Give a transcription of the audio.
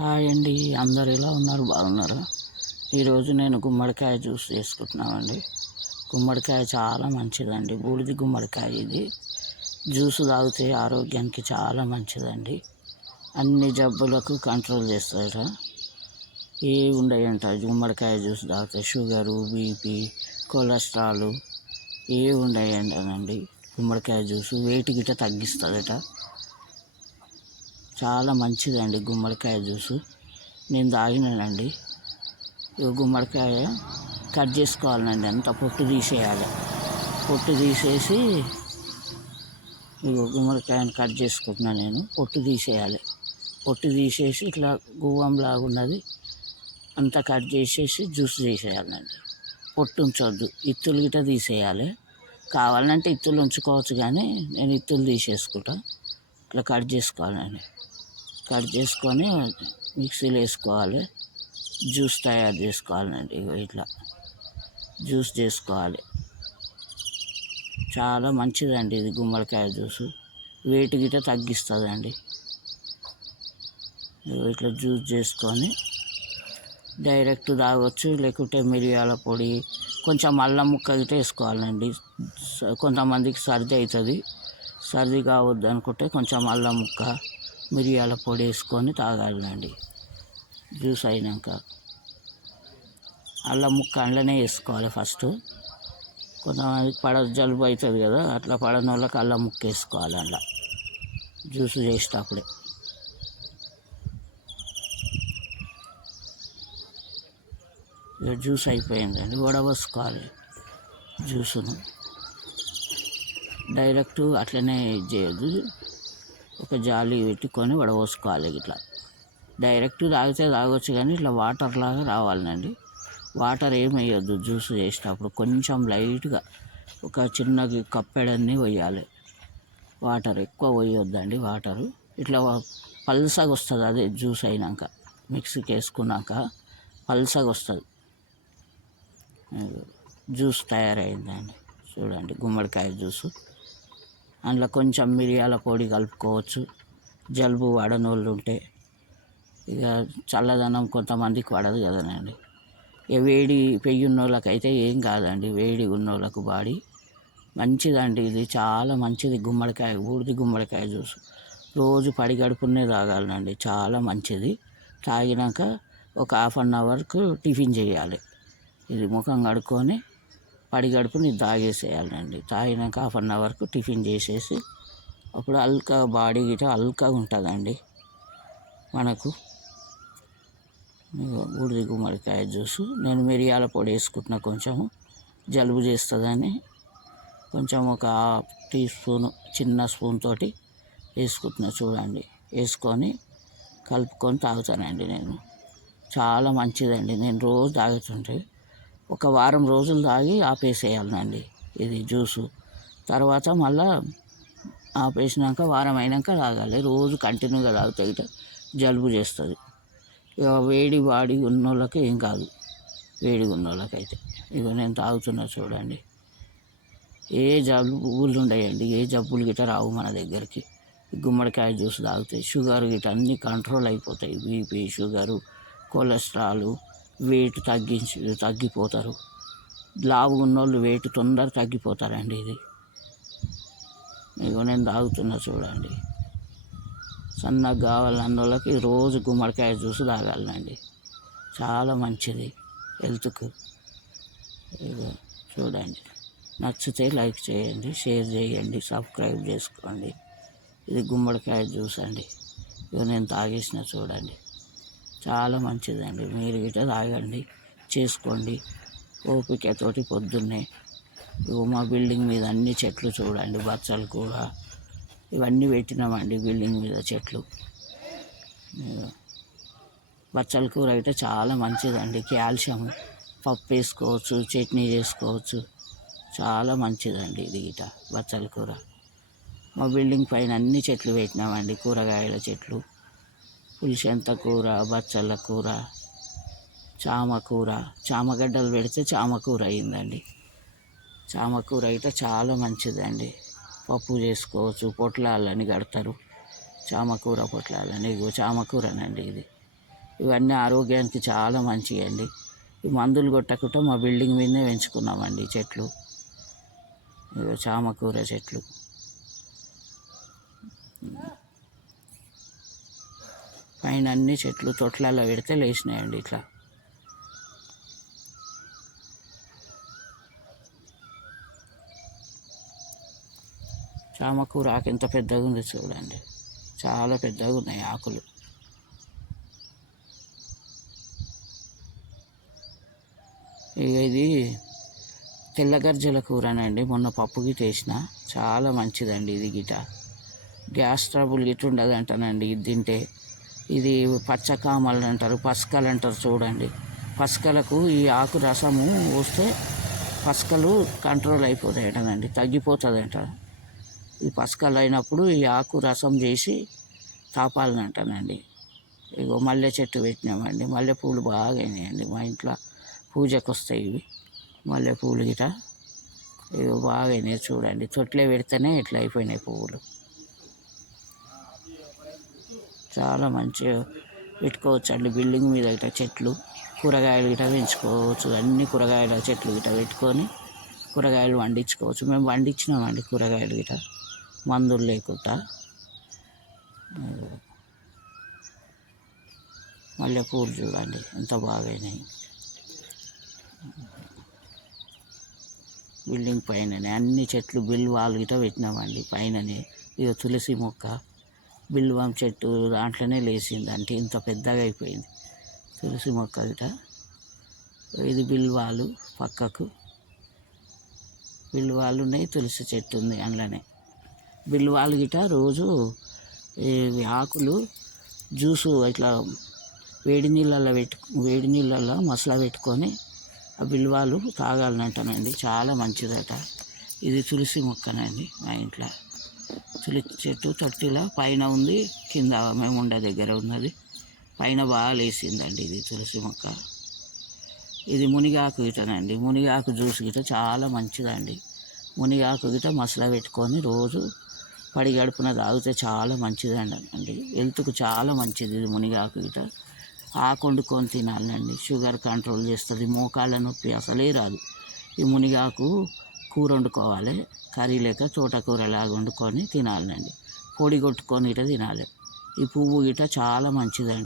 Hi అండి అందరు ఎలా ఉన్నారు? బాగున్నారు? ఈరోజు నేను గుమ్మడికాయ జ్యూస్ చేసుకుంటున్నామండి. గుమ్మడికాయ చాలా మంచిదండి. బూడిది గుమ్మడికాయ ఇది. జ్యూస్ తాగితే ఆరోగ్యానికి చాలా మంచిదండి. అన్ని జబ్బులకు కంట్రోల్ చేస్తారు? ఏ ఉండయంట గుమ్మడికాయ జ్యూస్ తాగితే? షుగరు బీపీ కొలెస్ట్రాల్ ఏ ఉండయంటనండి. గుమ్మడికాయ జ్యూస్ వెయిట్ గిట్ట తగ్గిస్తుందట. చాలా మంచిదండి గుమ్మడికాయ జ్యూసు. నేను తాగినానండి. ఇక గుమ్మడికాయ కట్ చేసుకోవాలండి అంత పొట్టు తీసేయాలి. పొట్టు తీసేసి ఇగో గుమ్మడికాయని కట్ చేసుకుంటున్నా నేను. పొట్టు తీసేయాలి. పొట్టు తీసేసి ఇట్లా గువ్వం లాగున్నది అంతా కట్ చేసేసి జ్యూస్ తీసేయాలండి. పొట్టు ఉంచొద్దు. ఇత్తులు గిట్ట తీసేయాలి. కావాలంటే ఇత్తులు ఉంచుకోవచ్చు కానీ నేను ఇత్తులు తీసేసుకుంటాను ఇట్లా కట్ చేసుకోవాలండి. కట్ చేసుకొని మిక్సీలో వేసుకోవాలి. జ్యూస్ తయారు చేసుకోవాలండి ఇట్లా. జ్యూస్ చేసుకోవాలి. చాలా మంచిదండి ఇది గుమ్మడికాయ జ్యూస్. వెయిట్ గిట్ట తగ్గిస్తుందండి. ఇట్లా జ్యూస్ చేసుకొని డైరెక్ట్ తాగొచ్చు. లేకుంటే మిరియాల పొడి కొంచెం అల్లం ముక్క గిట్ట వేసుకోవాలండి. స- కొంతమందికి సర్ది అవుతుంది సర్ది కావద్దు అనుకుంటే కొంచెం అల్లం ముక్క మిరియాల పొడి వేసుకొని తాగాలండి. జ్యూస్ అయినాక. అల్లం ముక్క అండ్లనే వేసుకోవాలి ఫస్ట్. కొంతమందికి పడ జలుబు అవుతుంది కదా అట్లా పడని వాళ్ళకి అల్లం ముక్క వేసుకోవాలి అలా జ్యూస్ చేసేటప్పుడే. ఇక జ్యూస్ అయిపోయిందండి వడబోసుకోవాలి జ్యూసును. డైరెక్ట్ అట్లనే ఇది చేయొద్దు. ఒక జాలి పెట్టుకొని వడవోసుకోవాలి ఇట్లా. డైరెక్ట్ తాగితే తాగొచ్చు కానీ ఇట్లా వాటర్ లాగా రావాలండి. వాటర్ ఏం వేయొద్దు జ్యూస్ చేసేటప్పుడు. కొంచెం లైట్గా ఒక చిన్న కప్పెడన్ని వేయాలి వాటర్ ఎక్కువ పోయొద్దండి వాటరు. ఇట్లా పల్సగా వస్తుంది అదే జ్యూస్ అయినాక. మిక్సీకి వేసుకున్నాక పల్సగా వస్తుంది జ్యూస్ తయారైందండి. చూడండి గుమ్మడికాయ జ్యూసు. అందులో కొంచెం మిరియాల పొడి కలుపుకోవచ్చు. జలుబు వడనోళ్ళు ఉంటే ఇక చల్లదనం కొంతమందికి పడదు కదనండి. ఇక వేడి పెయ్యి ఉన్నోళ్ళకైతే ఏం కాదండి. వేడి ఉన్నోళ్ళకు బాడీ మంచిదండి. ఇది చాలా మంచిది. గుమ్మడికాయ బూడిది గుమ్మడికాయ జ్యూస్. రోజు పడి గడుపునే తాగాలండి. చాలా మంచిది. తాగినాక ఒక హాఫ్ అన్ అవర్కు టిఫిన్ చేయాలి. ఇది ముఖం కడుక్కొని పడిగడుపుని తాగేసేయాలండి. తాగినాక హాఫ్ అన్ అవర్కు టిఫిన్ చేసేసి అప్పుడు అల్కా బాడీ గిట హల్కా ఉంటుందండి. మనకు బూడిది గుమ్మడికాయ జ్యూస్. నేను మిరియాల పొడి వేసుకుంటున్నా కొంచెము. జలుబు చేస్తుందని కొంచెం ఒక టీ స్పూన్ చిన్న స్పూన్ తోటి వేసుకుంటున్నా చూడండి. వేసుకొని కలుపుకొని తాగుతానండి నేను. చాలా మంచిదండి. నేను రోజు తాగుతుంటే ఒక వారం రోజులు తాగి ఆపేసేయాలండి ఇది జ్యూసు. తర్వాత మళ్ళా ఆపేసినాక వారం అయినాక తాగాలి. రోజు కంటిన్యూగా తాగితే గిట్ట జలుబు చేస్తుంది. ఇక వేడి వాడి ఉన్నోళ్ళకి ఏం కాదు. వేడిగా ఉన్నోళ్ళకైతే ఇక నేను తాగుతున్నా చూడండి. ఏ జబ్బులు ఉండయండి. ఏ జబ్బులు గిట్ట రావు మన దగ్గరికి. గుమ్మడికాయ జ్యూస్ తాగితే షుగర్ గిట్ట అన్నీ కంట్రోల్ అయిపోతాయి. బీపీ షుగరు కొలెస్ట్రాలు వెయిట్ తగ్గించి తగ్గిపోతారు. లావు ఉన్నోళ్ళు వెయిట్ తొందర తగ్గిపోతారండి ఇది. ఇగో నేను తాగుతున్నా చూడండి. సన్నగా కావాలన్న వాళ్ళకి రోజు గుమ్మడికాయ జ్యూస్ తాగాలండి. చాలా మంచిది హెల్త్కు. ఇగో చూడండి. నచ్చితే లైక్ చేయండి షేర్ చేయండి సబ్స్క్రైబ్ చేసుకోండి. ఇది గుమ్మడికాయ జ్యూస్ అండి. ఇక నేను తాగేసిన చూడండి. చాలా మంచిదండి. మీరు గిట్ట తాగండి చేసుకోండి. ఓపికతోటి పొద్దున్నే. ఇగో మా బిల్డింగ్ మీద అన్ని చెట్లు చూడండి బచ్చలు కూడా. ఇవన్నీ పెట్టినామండి బిల్డింగ్ మీద చెట్లు. బచ్చల కూర అయితే చాలా మంచిదండి. కాల్షియం పప్పు వేసుకోవచ్చు చట్నీ చేసుకోవచ్చు. చాలా మంచిదండి ఇది గిట బచ్చల కూర. మా బిల్డింగ్ పైన అన్ని చెట్లు పెట్టినామండి కూరగాయల చెట్లు. పులిసెంత కూర బచ్చల కూర చామ కూర. చామగడ్డలు పెడితే చామ కూర అయిందండి. చామ కూర అయితే చాలా మంచిదండి. పప్పు చేసుకోవచ్చు పొట్లాలని కడతారు. చామకూర పొట్లాలని ఇగో చామకూరనండి ఇది. ఇవన్నీ ఆరోగ్యానికి చాలా మంచివి అండి ఈ మందులు కొట్టకుండా మా బిల్డింగ్ మీదనే పెంచుకున్నామండి చెట్లు. ఇగో చామకూర చెట్లు. పైన అన్ని చెట్లు తొట్లలో పెడితే లేచినాయండి ఇట్లా. చామకూర ఆకు ఎంత పెద్దగా ఉంది చూడండి. చాలా పెద్దగా ఉన్నాయి ఆకులు. ఇక ఇది తెల్లగర్జల కూరనండి. మొన్న పప్పు గిట వేసిన. చాలా మంచిదండి ఇది గిట గ్యాస్ ట్రబుల్ గిట్ ఉండదు అంటానండి ఇది తింటే ఇది పచ్చకామలు అంటారు పసకలు అంటారు చూడండి. పసకలకు ఈ ఆకు రసము పోస్తే పసకలు కంట్రోల్ అయిపోతాయటండి తగ్గిపోతుంది అంటారు ఈ పసకలు అయినప్పుడు ఈ ఆకు రసం చేసి తాపాలనంటానండి. ఇగో మల్లె చెట్టు పెట్టినామండి మల్లె పూలు బాగా అయినాయండి మా ఇంట్లో. పూజకు వస్తాయి ఇవి మల్లె పూలు గిట ఇవి బాగా అయినాయి చూడండి తొట్లే పెడితేనే ఇట్లా అయిపోయినాయి పువ్వులు. చాలా మంచిగా పెట్టుకోవచ్చు అండి బిల్డింగ్ మీద గిట్ట చెట్లు కూరగాయలు గిట్ట పెంచుకోవచ్చు. అన్ని కూరగాయల చెట్లు గిట్ట పెట్టుకొని కూరగాయలు పండించుకోవచ్చు. మేము పండించినామండి కూరగాయలు గిట్ట మందులు లేకుండా. మళ్ళీ పూలు చూడండి ఎంత బాగైనాయి. బిల్డింగ్ పైననే అన్ని చెట్లు బిల్వాలు గిట్ట పెట్టినామండి. పైననే ఇక తులసి మొక్క బిల్వం చెట్టు దాంట్లోనే లేచింది. అంటే ఇంత పెద్దగా అయిపోయింది. తులసి మొక్క గిట ఇది బిల్వాలు పక్కకు. బిల్వాలు ఉన్నాయి తులసి చెట్టు ఉంది అందులోనే. బిల్వాలు గిట రోజు ఆకులు జ్యూసు ఇట్లా వేడి నీళ్ళల్లో పెట్టు వేడి నీళ్ళల్లో మసలా పెట్టుకొని ఆ బిల్వాలు తాగాలనంటానండి చాలా మంచిదట. ఇది తులసి మొక్కనండి మా ఇంట్లో. తులసి చెట్టు తొట్టిలో పైన ఉంది కింద మేము ఉండే దగ్గర ఉన్నది. పైన బాగా లేసిందండి ఇది తులసి మొక్క. ఇది మునిగాకు గిటనండి. మునిగాకు జ్యూస్ గిట చాలా మంచిదండి. మునిగాకు గిట మసలా పెట్టుకొని రోజు పడి గడుపున తాగితే చాలా మంచిదండి. అండి హెల్త్కు చాలా మంచిది ఇది మునిగాకు గిట. ఆకు వండుకొని తినాలండి. షుగర్ కంట్రోల్ చేస్తుంది. మోకాళ్ళ నొప్పి అసలే రాదు. ఈ మునిగాకు కూర వండుకోవాలి. కర్రీ లేక తోటకూర లాగా వండుకొని తినాలండి పొడి కొట్టుకొని ఇట తినాలి. ఈ పువ్వు గిట చాలా మంచిదండి.